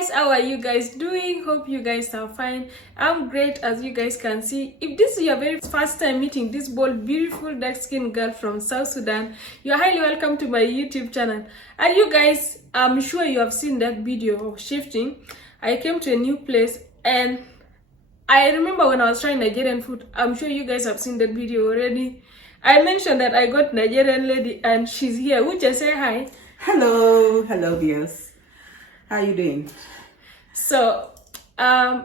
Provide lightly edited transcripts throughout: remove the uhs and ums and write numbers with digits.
guys, how are you guys doing? Hope you guys are fine. I'm great, as you guys can see. If this is your very first time meeting this bold, beautiful, dark-skinned girl from South Sudan, you're highly welcome to my YouTube channel. And you guys, I'm sure you have seen that video of shifting. I came to a new place and I remember when I was trying Nigerian food. I'm sure you guys have seen that video already. I mentioned that I got Nigerian lady and she's here. Would you say hi? Hello viewers. How you doing? So I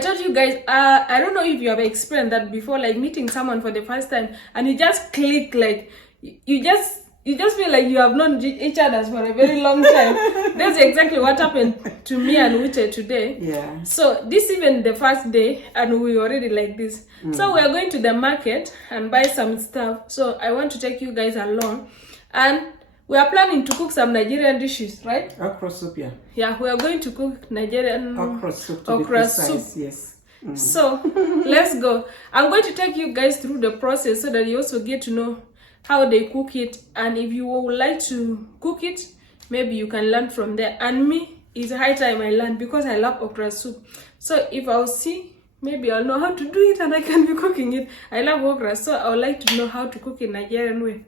told you guys, I don't know if you have experienced that before, like meeting someone for the first time and you just click, like you just feel like you have known each other for a very long time. That's exactly what happened to me and Uche today. Yeah. So this even the first day and we already like this. So we are going to the market and buy some stuff. So I want to take you guys along and we are planning to cook some Nigerian dishes, right? Okra soup, yeah. Yeah, we are going to cook Nigerian okra soup. To be precise, yes. So let's go. I'm going to take you guys through the process so that you also get to know how they cook it, and if you would like to cook it, maybe you can learn from there. And me, it's high time I learn because I love okra soup. So if I'll see, maybe I'll know how to do it and I can be cooking it. I love okra, so I would like to know how to cook in Nigerian way.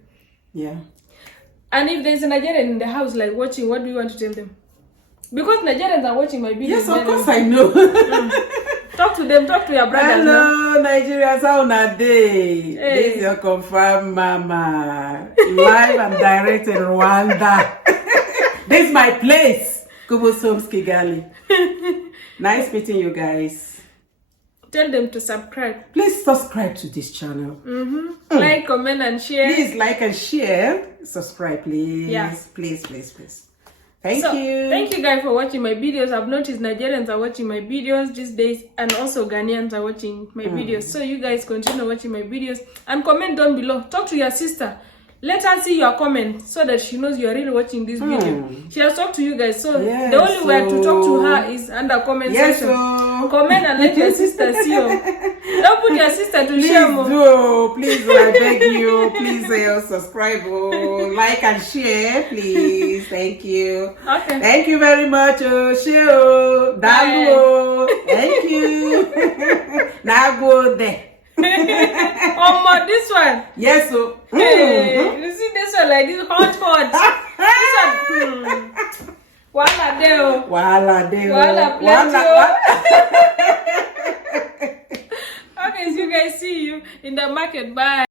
Yeah. And if there's a Nigerian in the house like watching, what do you want to tell them? Because Nigerians are watching my videos. Yes, of course I know. Talk to them, talk to your brothers. Hello, Nigerians, how na day? Hey. This is your confirmed mama. Live and direct in Rwanda. This is my place. Kubosoms Kigali. Nice meeting you guys. Tell them to subscribe. Please subscribe to this channel. Like, comment, and share. Please like and share. Subscribe, please. Yeah. Please. Thank you. Thank you guys for watching my videos. I've noticed Nigerians are watching my videos these days, and also Ghanaians are watching my videos. So you guys continue watching my videos and comment down below. Talk to your sister. Let her see your comment so that she knows you are really watching this video. She has talked to you guys, so the only way to talk to her is under comment section. Comment and let your sister see you. Don't put your sister to share more. Please, I beg you. Please subscribe, like and share, please. Thank you. Okay. Thank you very much. Share. Thank you. Now go there. This one. Yes, so. Hey, you see this one like this hot. This one. Wala deo. Wala Okay, so you guys, see you in the market. Bye.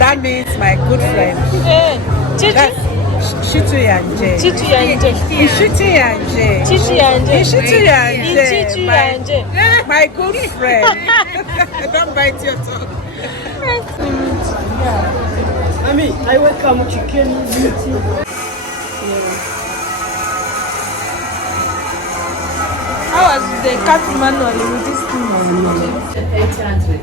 That means my good friend. Chichi Yanje. My good friend. Don't bite your tongue. I welcome chicken meat. How was the cat manually with this thing? 800.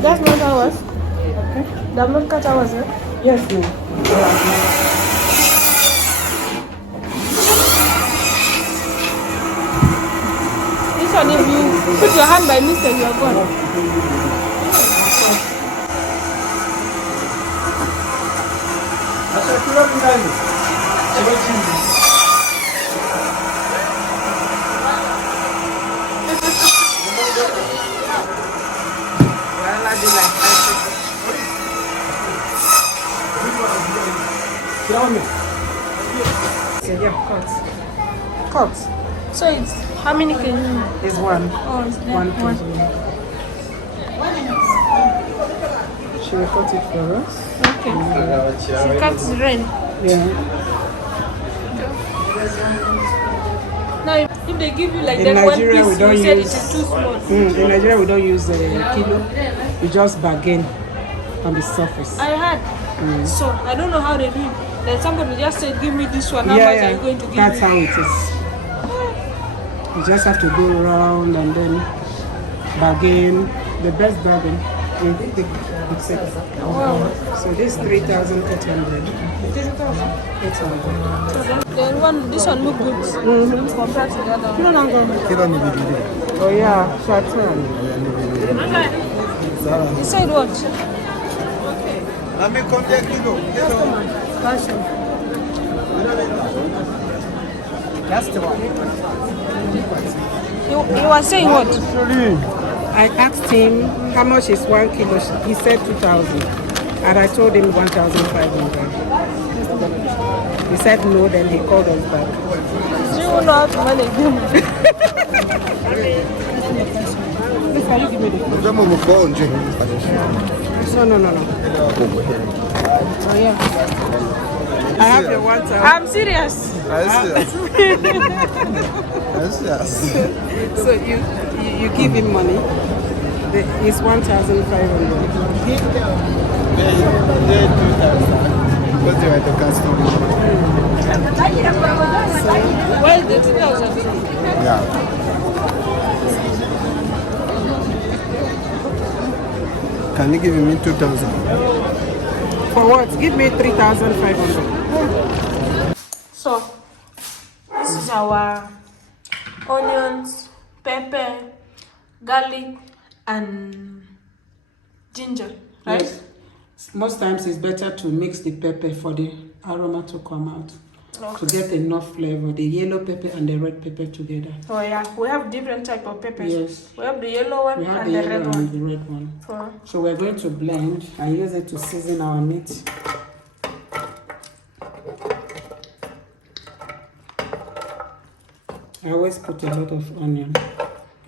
That's not ours. Okay. That's not cut ours, eh? Yes, ma'am. This one, if you put your hand by mistake, you're gone. Cuts. So it's how many can you? It's one. Oh, it's One. She will cut it for us. Okay. She cuts rain. Yeah. Now, if they give you like In that Nigeria, one we piece, don't you said it use- is too small. In Nigeria, we don't use kilo. We just bargain on the surface. I had. So I don't know how they do it. Then somebody just said, give me this one. How much are you going to give That's me? how it is. You just have to go around and then bargain. The best bargain in the set. Wow. So this 3,800. 800. This one look good compared to the other one. Oh yeah, Chateau. You said what? Fashion. That's the one. You were saying what? I asked him how much is 1 kilo. He said 2,000, and I told him 1,500. He said no. Then he called us back. Do you know how to manage them? Please, can you give me the phone? No. Oh yeah. I have the 1,000. I'm serious. So you give him money. It's 1,500. Well, the 2,000. Yeah. Can you give me 2,000? For what? Give me 3,500. So, this is our onions, pepper, garlic, and ginger, right? Yes. Most times it's better to mix the pepper for the aroma to come out. To get enough flavor, the yellow pepper and the red pepper together. Oh yeah, we have different type of peppers. Yes. We have the yellow one We have and the the red yellow one. and the red one. Oh. So we're going to blend and use it to season our meat. I always put a lot of onion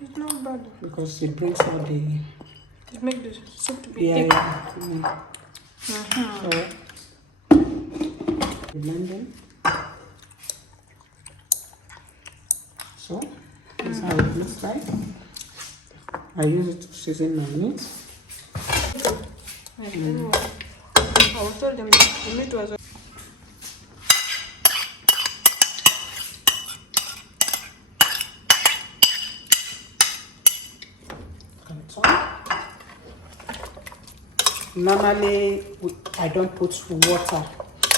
It's not bad. because it brings out the It makes the soup to be yeah. thick. So blending. So that's how it looks like. I use it to season my meat. I will tell them that the meat was. Normally, I don't put water.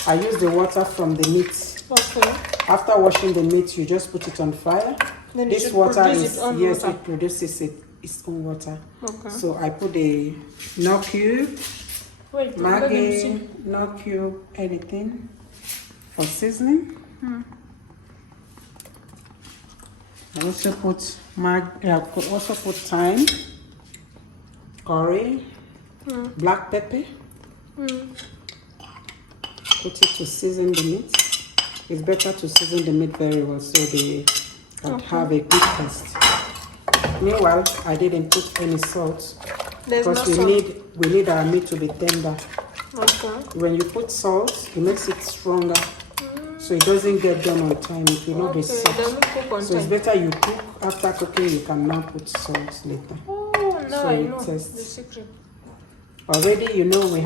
I use the water from the meat. Okay. After washing the meat, you just put it on fire. Then it This should water produce is its own yes, water. it produces its own water. Okay. So I put the no cube, Wait, let them Maggi, see. no cube, anything for seasoning. I also put also put thyme, curry, black pepper. Put it to season the meat. It's better to season the meat very well so they can have a good taste. Meanwhile, I didn't put any salt There's no because we salt. need our meat to be tender. Okay. When you put salt, it makes it stronger, so it doesn't get done on time. It will not be Okay, it soft. doesn't cook on So it's time. better you cook. After cooking, you can now put salt later. Oh, now So I it know the tastes. secret. Already, you know, we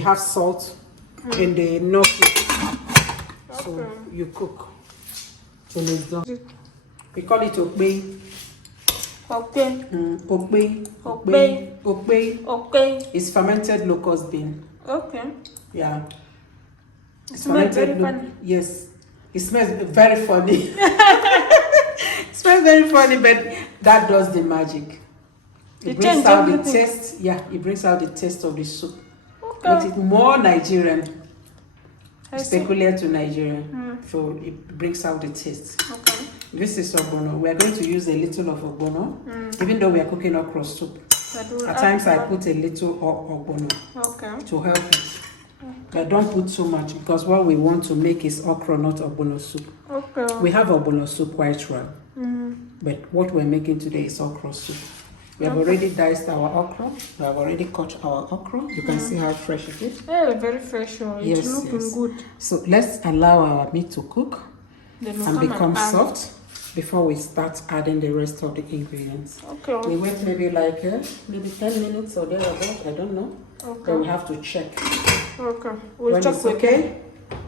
have salt in the gnocchi. So Okay. you cook till it's done. We call it okbe. Okay. Okbe. Okbe. Okbe. Okay. It's fermented locust bean. Okay. Yeah. It smells very funny. Yes. It smells very funny. It smells very funny, but that does the magic. It brings change out the everything. taste. Yeah, it brings out the taste of the soup. Okay. Makes it more Nigerian. I It's see. peculiar to Nigeria. So it brings out the taste. Okay. This is ogbono. We are going to use a little of ogbono, even though we are cooking okra soup. That will At add times I more. put a little ogbono Okay. to help it. But don't put too much because what we want to make is okra, not ogbono soup. Okay. We have ogbono soup quite well, but what we're making today is okra soup. We have already diced our okra. We have already cut our okra. You can see how fresh it is. Yeah, very fresh. Oh. It's Yes, looking yes. good. So let's allow our meat to cook Then we'll and come become add. soft before we start adding the rest of the ingredients. Okay. We wait maybe like maybe 10 minutes or thereabout, I don't know. Okay. Then we have to check. Okay. We'll When check it's with okay,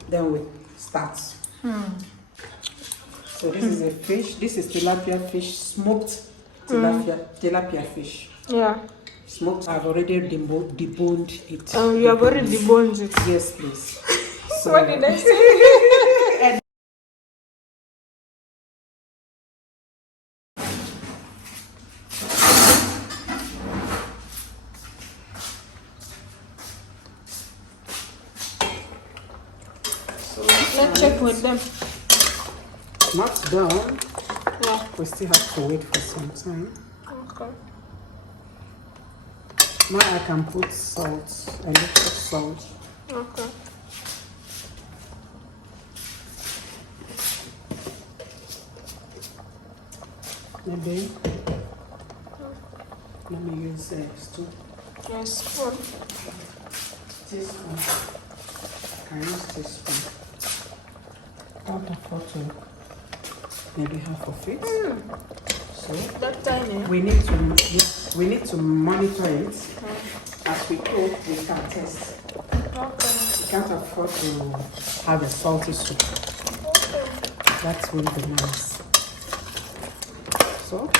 then we start. So this is a fish. This is tilapia fish, smoked tilapia fish. Yeah. Smoked. I've already deboned it. Oh, you have already deboned it. Yes, please. So, What did I say? Let's check with them. not done. Yeah. We still have to wait for some time. Okay. Now I can put salt. I need to put salt. Okay. Maybe. Let me use stew. Yes. One. Teaspoon. I use teaspoon. About a quarter. Maybe half of it. So That time, we need to monitor it. As we cook, we can test. Okay. We can't afford to have a salty soup. That's really the nice. So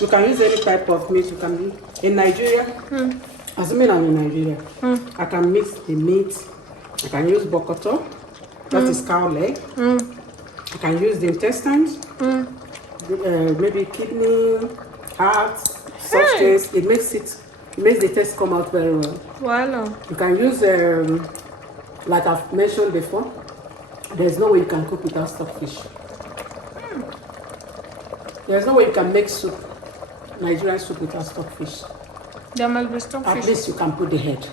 you can use any type of meat. You can use in Nigeria. Assuming I'm in Nigeria, I can mix the meat. I can use bokoto, that is cow leg. I can use the intestines, maybe kidney, heart, such things. It makes the taste come out very well. Wow. You can use, like I've mentioned before, there's no way you can cook without stockfish. There's no way you can make soup, Nigerian soup without stockfish. There must be stockfish. At least you can put the head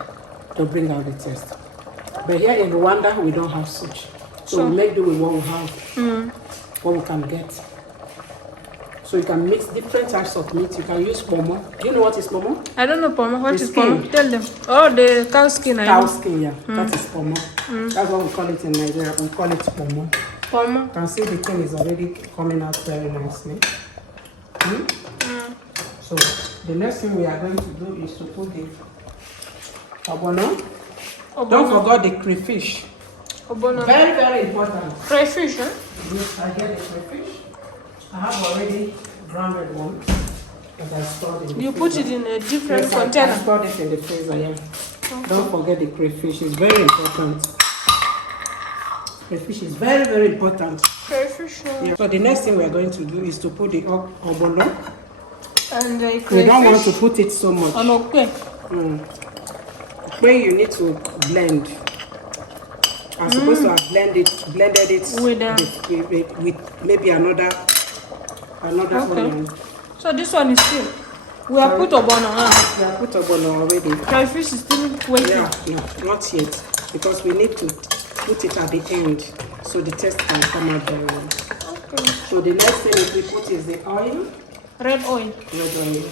to bring out the taste. But here in Rwanda, we don't have such. So we make do with what we have, what we can get. So you can mix different types of meat. You can use pomo. Do you know what is pomo? I don't know pomo. What The is pomo? skin. Tell them. Oh, the cow skin. I Cow know. skin, yeah. That is pomo. That's what we call it in Nigeria. We call it pomo. Pomo. You can see the thing is already coming out very nicely. So the next thing we are going to do is to put the obono. Don't forget the crayfish. Obono. Very, very important. Crayfish, huh? Yes, I get the crayfish. I have already grounded one that I stored in the You freezer. put it in a different Yes, I container. stored it in the freezer, yeah. Don't forget the crayfish. It's very important. Crayfish is very, very important. Crayfish. Yeah. So the next thing we are going to do is to put the obono. And the crayfish. We don't want to put it so much. On okra. When you need to blend, I'm supposed to have blended it with maybe another onion. So this one is still. We have put obono on. We have put obono already. Crayfish is still waiting. Yeah, no, not yet, because we need to put it at the end so the taste can come out very well. Okay. So the next thing we put is the oil. Red oil. Red oil.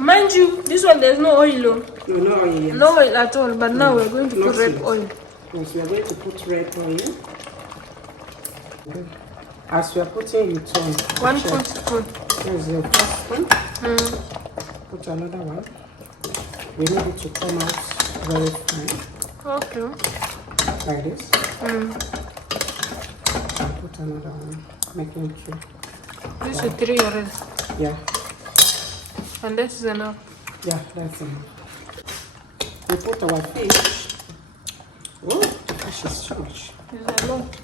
Mind you, this one there's no oil. Oh. No oil yet. No oil at all. But now we're going to put Not red yet. oil. Yes, we are going to put red oil. Okay. As we are putting it on, 1 check. teaspoon. Here's the first one. Put another one. We need it to come out very fine, Okay. like this. And put another one, making sure. This is 3 already. Yeah, And this is enough. yeah, that's enough. We put our fish. Oh, the fish is huge. It's a lot.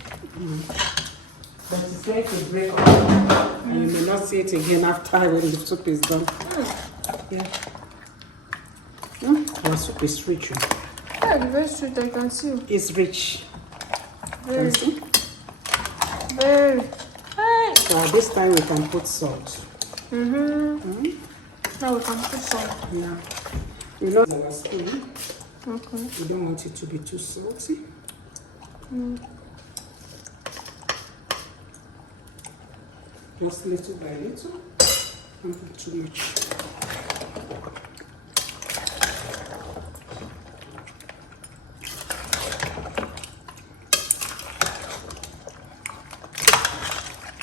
But it's going to break up. And you may not see it again after when the soup is done. Yeah. Our soup is rich. Yeah, it's very sweet. I can see. It's rich. Very, Can you see? very. Hey. So at this time we can put salt. Now we can put salt. Yeah. You know our spoon. Okay. We don't want it to be too salty. Just little by little. Don't put too much.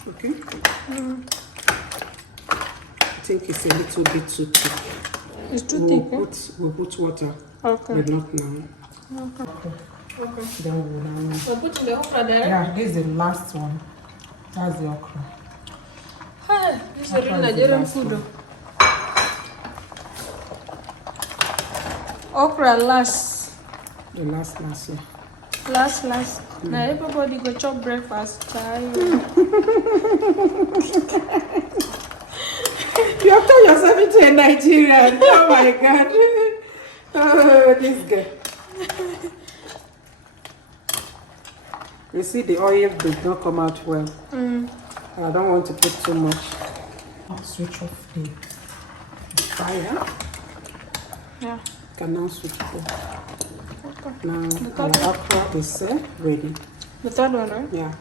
Okay. I think it's a little bit too thick. It's too thick. We'll put water, Okay. but not now. Okay. Okay. Then we will now. We're putting the okra there. Yeah, this is the last one. That's the okra. Hi, this is a real Okra is the Nigerian last food. one. Okra last. The last, yeah. Last. Now everybody go chop breakfast. You have turned yourself into a Nigerian. Oh my God. Oh, this guy. You see, the oil did not come out well. I don't want to put too much. I'll switch off the fire. Yeah. Can now switch it off. Okay. Now our okra is ready. The third one, right? Yeah.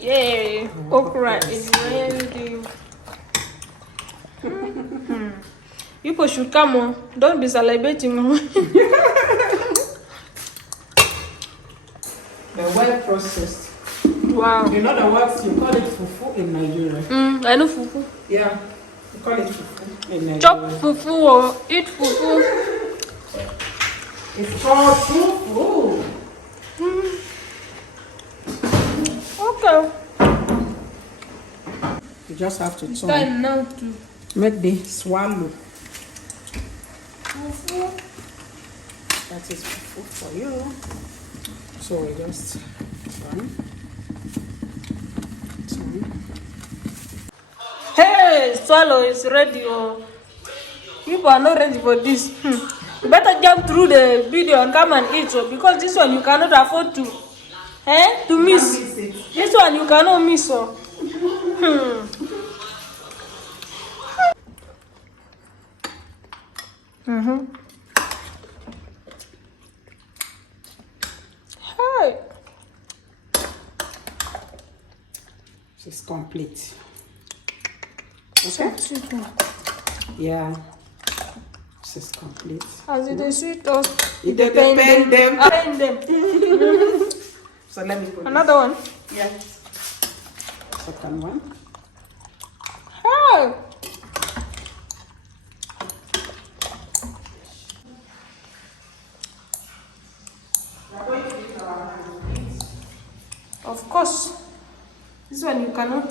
Yay! Okra is ready. People should come on. Don't be salivating. They're well processed. Wow. In other words, you call it fufu in Nigeria. I know fufu. Yeah, you call it fufu in Nigeria. Chop fufu or eat fufu. It's called fufu. Okay. You just have to turn. Time now to Make the swallow. fufu. That is fufu for you. So we just turn. Hey, swallow is ready. Oh. People are not ready for this. You better jump through the video and come and eat. Oh, because this one you cannot afford to miss. This one you cannot miss. Oh. Hey. It's complete. Okay. Okay? Yeah. This is complete. As it is sweet, oh, It depends them. Pain them. So let me put Another one. Yes. Second one. Hey. Of course, this one you cannot